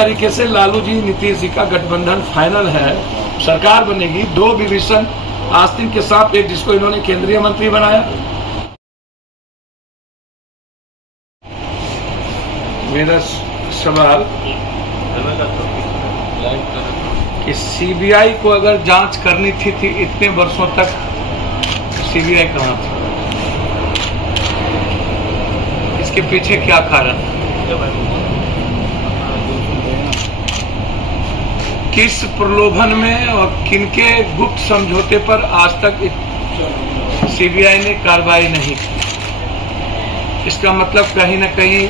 तरीके से लालू जी नीतीश जी का गठबंधन फाइनल है, सरकार बनेगी। 2 विभीषण आस्तीन के साथ, एक जिसको इन्होंने केंद्रीय मंत्री बनाया। मेरा सवाल कि सीबीआई को अगर जांच करनी थी इतने वर्षों तक, सीबीआई कहां थी? इसके पीछे क्या कारण? किस प्रलोभन में और किनके गुप्त समझौते पर आज तक सीबीआई ने कार्रवाई नहीं की? इसका मतलब कहीं न कहीं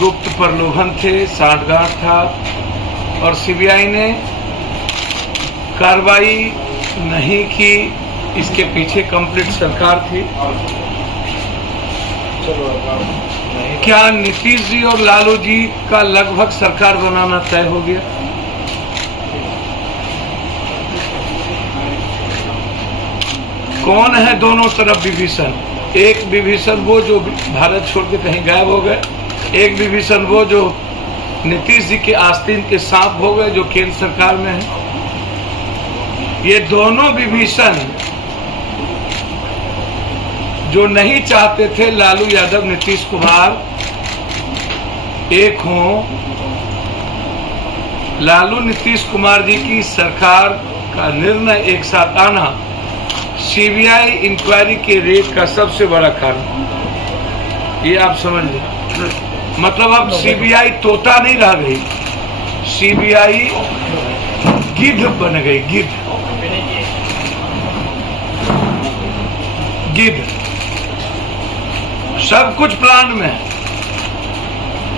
गुप्त प्रलोभन थे, सांठगांठ था, और सीबीआई ने कार्रवाई नहीं की। इसके पीछे कंप्लीट सरकार थी। क्या नीतीश जी और लालू जी का लगभग सरकार बनाना तय हो गया? कौन है दोनों तरफ विभीषण? एक विभीषण वो जो भारत छोड़ के कहीं गायब हो गए, एक विभीषण वो जो नीतीश जी के आस्तीन के सांप हो गए जो केंद्र सरकार में है। ये दोनों विभीषण जो नहीं चाहते थे लालू यादव नीतीश कुमार एक हों, लालू नीतीश कुमार जी की सरकार का निर्णय एक साथ आना सीबीआई इंक्वायरी के रेट का सबसे बड़ा कारण। ये आप समझ लें। मतलब अब सीबीआई तोता नहीं रह गई, सीबीआई गिद्ध बन गई, गिद्ध। सब कुछ प्लान में है।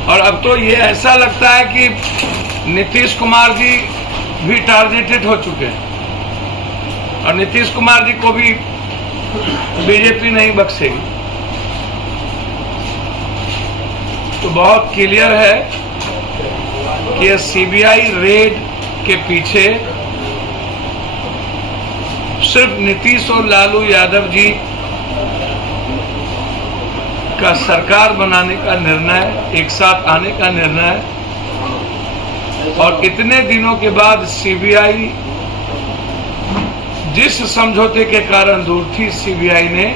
और अब तो ये ऐसा लगता है कि नीतीश कुमार जी भी टारगेटेड हो चुके हैं, और नीतीश कुमार जी को भी बीजेपी नहीं बख्शेगी। तो बहुत क्लियर है कि सीबीआई रेड के पीछे सिर्फ नीतीश और लालू यादव जी का सरकार बनाने का निर्णय, एक साथ आने का निर्णय, और इतने दिनों के बाद सीबीआई जिस समझौते के कारण दूर थी, सीबीआई ने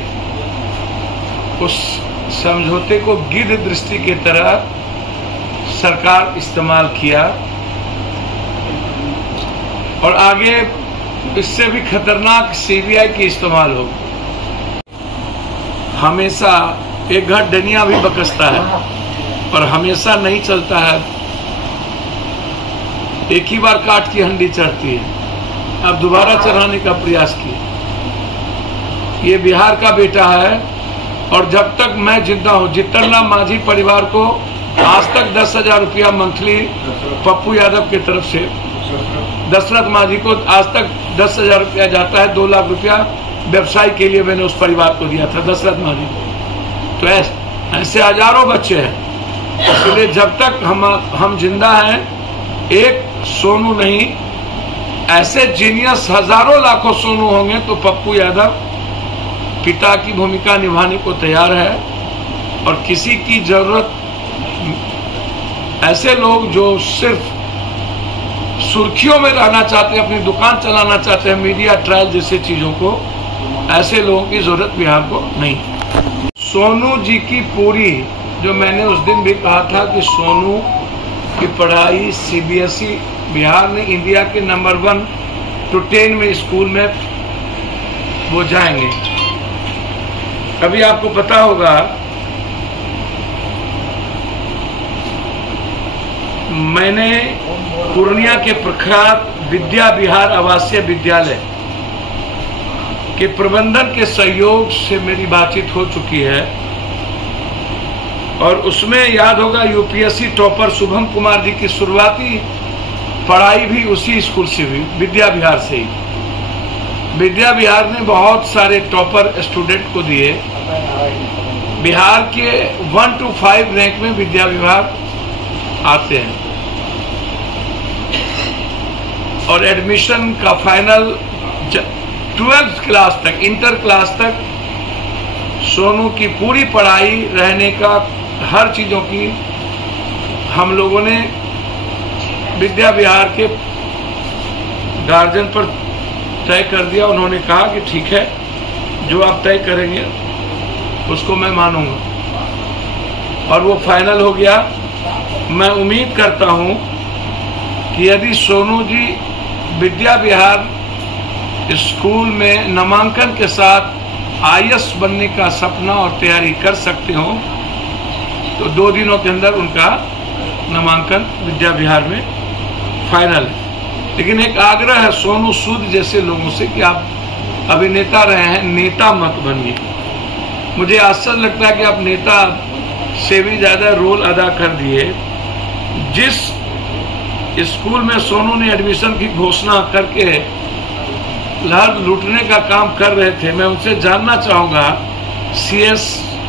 उस समझौते को गिद्ध दृष्टि की तरह सरकार इस्तेमाल किया, और आगे इससे भी खतरनाक सीबीआई की इस्तेमाल होगी। हमेशा एक घर डनिया भी बकसता है, और हमेशा नहीं चलता है। एक ही बार काट की हंडी चढ़ती है, अब दोबारा चढ़ाने का प्रयास किया। ये बिहार का बेटा है, और जब तक मैं जिंदा हूं, जितन मांझी परिवार को आज तक 10,000 रुपया मंथली पप्पू यादव की तरफ से, दशरथ मांझी को आज तक 10,000 रुपया जाता है। 2 लाख रुपया व्यवसाय के लिए मैंने उस परिवार को दिया था, दशरथ मांझी को। तो ऐसे हजारों बच्चे हैं। इसलिए जब तक हम जिंदा हैं, एक सोनू नहीं, ऐसे जीनियस हजारों लाखों सोनू होंगे, तो पप्पू यादव पिता की भूमिका निभाने को तैयार है। और किसी की जरूरत, ऐसे लोग जो सिर्फ सुर्खियों में रहना चाहते हैं, अपनी दुकान चलाना चाहते हैं, मीडिया ट्रायल जैसे चीजों को, ऐसे लोगों की जरूरत बिहार को नहीं। सोनू जी की पूरी, जो मैंने उस दिन भी कहा था कि सोनू की पढ़ाई सीबीएसई, बिहार ने इंडिया के नंबर 1 to 10 में स्कूल में वो जाएंगे। अभी आपको पता होगा, मैंने पूर्णिया के प्रख्यात विद्या विहार आवासीय विद्यालय के प्रबंधन के सहयोग से मेरी बातचीत हो चुकी है, और उसमें याद होगा यूपीएससी टॉपर शुभम कुमार जी की शुरुआती पढ़ाई भी उसी स्कूल से हुई, विद्या विहार से ही। विद्या विहार ने बहुत सारे टॉपर स्टूडेंट को दिए। बिहार के 1 to 5 रैंक में विद्या विहार आते हैं, और एडमिशन का फाइनल 12th क्लास तक, इंटर क्लास तक सोनू की पूरी पढ़ाई, रहने का, हर चीजों की हम लोगों ने विद्या विहार के गार्जियन पर तय कर दिया। उन्होंने कहा कि ठीक है, जो आप तय करेंगे उसको मैं मानूंगा, और वो फाइनल हो गया। मैं उम्मीद करता हूं कि यदि सोनू जी विद्या विहार स्कूल में नामांकन के साथ आईएएस बनने का सपना और तैयारी कर सकते हो तो 2 दिनों के अंदर उनका नामांकन विद्या विहार में फाइनल है। लेकिन एक आग्रह है सोनू सूद जैसे लोगों से कि आप अभिनेता रहे हैं, नेता मत बनिए। मुझे आश्चर्य लगता है कि आप नेता से भी ज्यादा रोल अदा कर दिए। जिस स्कूल में सोनू ने एडमिशन की घोषणा करके लहर लूटने का काम कर रहे थे, मैं उनसे जानना चाहूंगा,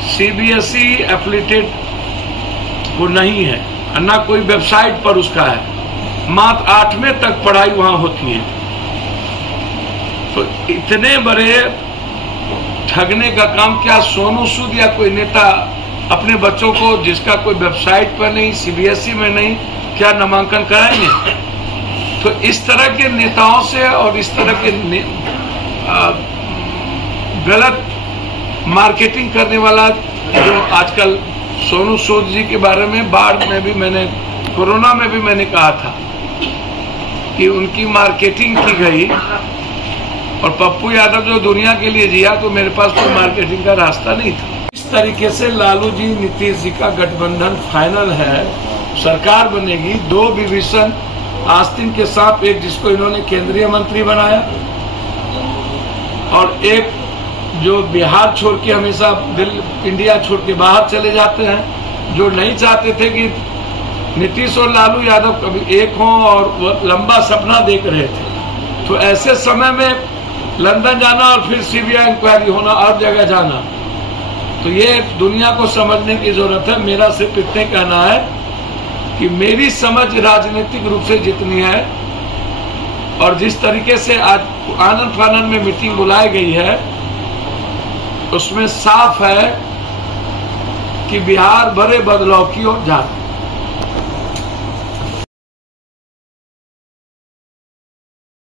सीबीएसई एफिलिएटेड वो नहीं है, ना कोई वेबसाइट पर उसका है, मात्र 8वें तक पढ़ाई वहां होती है। तो इतने बड़े ठगने का काम क्या सोनू सूद या कोई नेता अपने बच्चों को, जिसका कोई वेबसाइट पर नहीं, सीबीएसई में नहीं, क्या नामांकन कराएंगे? तो इस तरह के नेताओं से और इस तरह के गलत मार्केटिंग करने वाला जो आजकल सोनू सूद जी के बारे में बाढ़ में भी मैंने, कोरोना में भी मैंने कहा था कि उनकी मार्केटिंग की गई, और पप्पू यादव जो दुनिया के लिए जिया तो मेरे पास कोई मार्केटिंग का रास्ता नहीं था। इस तरीके से लालू जी नीतीश जी का गठबंधन फाइनल है, सरकार बनेगी। 2 विभीषण आस्तीन के साथ, एक जिसको इन्होंने केंद्रीय मंत्री बनाया और एक जो बिहार छोड़ के हमेशा इंडिया छोड़ के बाहर चले जाते हैं, जो नहीं चाहते थे कि नीतीश और लालू यादव कभी एक हों, और वो लंबा सपना देख रहे थे। तो ऐसे समय में लंदन जाना और फिर सीबीआई इंक्वायरी होना और जगह जाना, तो ये दुनिया को समझने की जरूरत है। मेरा सिर्फ इतने कहना है कि मेरी समझ राजनीतिक रूप से जितनी है और जिस तरीके से आज आनंद फानंद में मीटिंग बुलाई गई है, उसमें साफ है कि बिहार बड़े बदलाव की ओर जा रहा है।